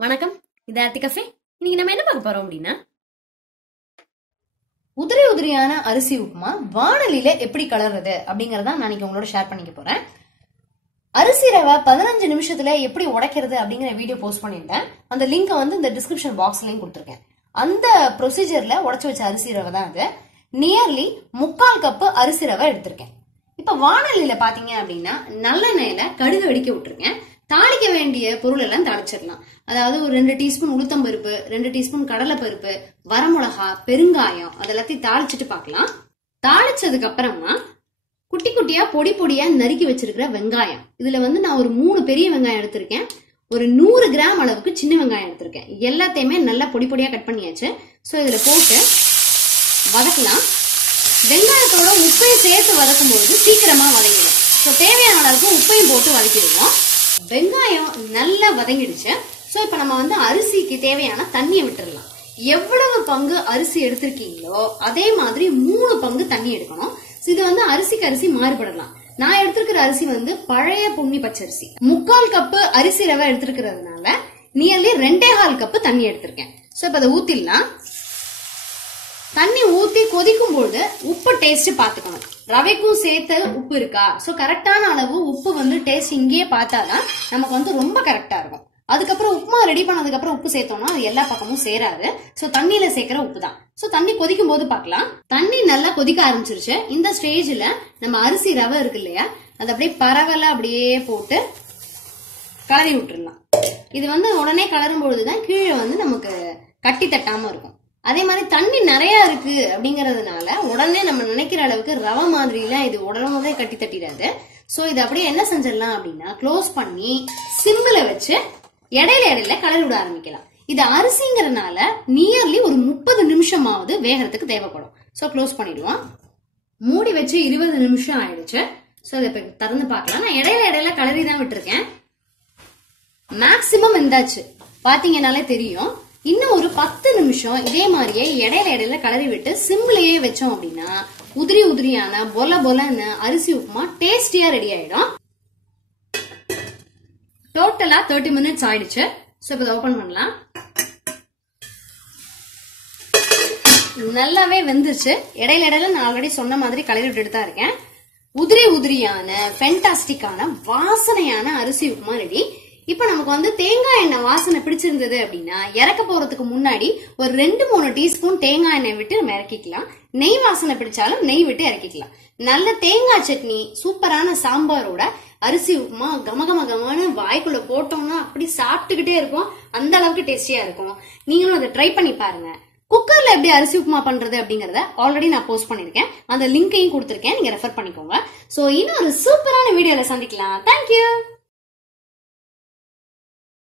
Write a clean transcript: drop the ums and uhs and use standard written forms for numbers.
வணக்கம், இது ஆர்த்தி கஃபே. இன்னைக்கு நம்ம என்ன பார்க்க போறோம் அப்படின்னா, உதிரி உதிரியான அரிசி உப்புமா வாணலியில எப்படி கலர்றது அப்படிங்கறத நான் இன்னைக்கு உங்களோட ஷேர் பண்ணிக்க போறேன். அரிசி ரவை 15 நிமிஷத்துல எப்படி உடைக்கிறது அப்படிங்கிற வீடியோ போஸ்ட் பண்ணிருந்தேன். அந்த லிங்க் வந்து இந்த டிஸ்கிரிப்ஷன் பாக்ஸ்லயும் கொடுத்துருக்கேன். அந்த ப்ரொசீஜர்ல உடைச்சு வச்ச அரிசி ரவை தான் அது. நியர்லி 3/4 கப் அரிசி ரவை எடுத்திருக்கேன். இப்ப வாணலியில பாத்தீங்க அப்படின்னா நல்லெண்ணெயில கடுகு வெடிக்க விட்டுருக்கேன். தாளிக்க வேண்டிய பொருள் எல்லாம் தாளிச்சிடலாம். அதாவது ஒரு 2 டீஸ்பூன் உளுத்தம் பருப்பு, 2 டீஸ்பூன் கடலை பருப்பு, வரமிளகா, பெருங்காயம் அதெல்லாத்தையும் தாளிச்சுட்டு பார்க்கலாம். தாளிச்சதுக்கு அப்புறமா குட்டி குட்டியா பொடி பொடியா நறுக்கி வச்சிருக்கிற வெங்காயம், இதுல வந்து நான் ஒரு 3 பெரிய வெங்காயம் எடுத்திருக்கேன். ஒரு 100 கிராம் அளவுக்கு சின்ன வெங்காயம் எடுத்திருக்கேன். எல்லாத்தையுமே நல்லா பொடி பொடியா கட் பண்ணியாச்சு. ஸோ இதுல போட்டு வதக்கலாம். வெங்காயத்தோட உப்பையும் சேர்த்து வதக்கும் போது சீக்கிரமா வதங்கிடும். ஸோ தேவையான அளவுக்கு உப்பையும் போட்டு வதக்கிடுவோம். வெங்காயம் நல்லா வதங்கிடுச்சு. ஸோ இப்ப நம்ம வந்து அரிசிக்கு தேவையான தண்ணியை விட்டுடலாம். எவ்வளவு பங்கு அரிசி எடுத்திருக்கீங்களோ அதே மாதிரி 3 பங்கு தண்ணி எடுக்கணும். இது வந்து அரிசிக்கு அரிசி மாறுபடலாம். நான் எடுத்திருக்கிற அரிசி வந்து பழைய பொன்னி பச்சரிசி. 3/4 கப்பு அரிசி ரவை எடுத்திருக்கிறதுனால நியர்லி 2.25 கப்பு தண்ணி எடுத்திருக்கேன். ஸோ இப்ப அதை ஊத்திடலாம். தண்ணி ஊத்தி கொதிக்கும் போது உப்பு டேஸ்ட் பாத்துக்கணும். ரவைக்கும் சேர்த்து உப்பு இருக்கா, சோ கரெக்டான அளவு உப்பு வந்து டேஸ்ட் இங்கேயே பார்த்தாதான் நமக்கு வந்து ரொம்ப கரெக்டா இருக்கும். அதுக்கப்புறம் உப்புமா ரெடி பண்ணதுக்கு அப்புறம் உப்பு சேர்த்தோம்னா அது எல்லா பக்கமும் சேராது. சோ தண்ணியில சேர்க்கிற உப்பு தான். சோ தண்ணி கொதிக்கும் போது பார்க்கலாம். தண்ணி நல்லா கொதிக்க ஆரம்பிச்சிருச்சு. இந்த ஸ்டேஜ்ல நம்ம அரிசி ரவை இருக்கு இல்லையா, அது அப்படியே பரவல அப்படியே போட்டு கலரி விட்டுறலாம். இது வந்து உடனே கலரும் பொழுதுதான் கீழே வந்து நமக்கு கட்டி தட்டாம இருக்கும். அதே மாதிரி தண்ணி நிறைய இருக்கு அப்படிங்கறதுனால உடனே நம்ம நினைக்கிற அளவுக்கு ரவை மாதிரி எல்லாம் இது உடனே கட்டி தட்டிடாது. சோ இது அப்படியே என்ன செஞ்சிடலாம் அப்படின்னா க்ளோஸ் பண்ணி சிம்ல வச்சு இடையில கலரி விட ஆரம்பிக்கலாம். இது அரிசிங்கிறதுனால நியர்லி ஒரு 30 நிமிஷமாவது வேகறதுக்கு தேவைப்படும். சோ க்ளோஸ் பண்ணிடுவோம். மூடி வச்சு 20 நிமிஷம் ஆயிடுச்சு. சோ இதை இப்ப திறந்து பார்க்கலாம். நான் இடையில கலரி தான் விட்டுருக்கேன். மேக்சிமம் இருந்தாச்சு பாத்தீங்கன்னாலே தெரியும். இன்னும் ஒரு 10 நிமிஷம் இதே மாதிரியே இடையில கலரி விட்டு சிம்லயே வச்சோம் அப்படின்னா உதிரி உதிரியான பொலன்னு அரிசி உப்புமா டேஸ்டியா ரெடி ஆயிடும். டோட்டலா 30 மினிட்ஸ் ஆயிடுச்சு. சோ இப்ப ஓபன் பண்ணலாம். நல்லாவே வெந்துச்சு. இடையில நான் ஆல்ரெடி சொன்ன மாதிரி கலரி விட்டுட்டு தான் இருக்கேன். உதிரி உதிரியான ஃபென்டாஸ்டிக்கான வாசனையான அரிசி உப்புமா ரெடி. இப்ப நமக்கு வந்து தேங்காய் எண்ணெய் வாசனை பிடிச்சிருந்தது அப்படின்னா இறக்க போறதுக்கு முன்னாடி ஒரு 2-3 டீஸ்பூன் தேங்காய் எண்ணெய் விட்டு நம்ம இறக்கிக்கலாம். நெய் வாசனை பிடிச்சாலும் நெய் விட்டு இறக்கிக்கலாம். நல்ல தேங்காய் சட்னி, சூப்பரான சாம்பாரோட அரிசி உப்புமா கமகமகமான வாய்க்குள்ள போட்டோம்னா அப்படி சாப்பிட்டுக்கிட்டே இருக்கும். அந்த அளவுக்கு டேஸ்டியா இருக்கும். நீங்களும் அதை ட்ரை பண்ணி பாருங்க. குக்கர்ல எப்படி அரிசி உப்புமா பண்றது அப்படிங்கறத ஆல்ரெடி நான் போஸ்ட் பண்ணிருக்கேன். அந்த லிங்கையும் கொடுத்திருக்கேன். நீங்க ரெஃபர் பண்ணிக்கோங்க. சோ இன்னும் ஒரு சூப்பரான வீடியோல சந்திக்கலாம். தேங்க்யூ.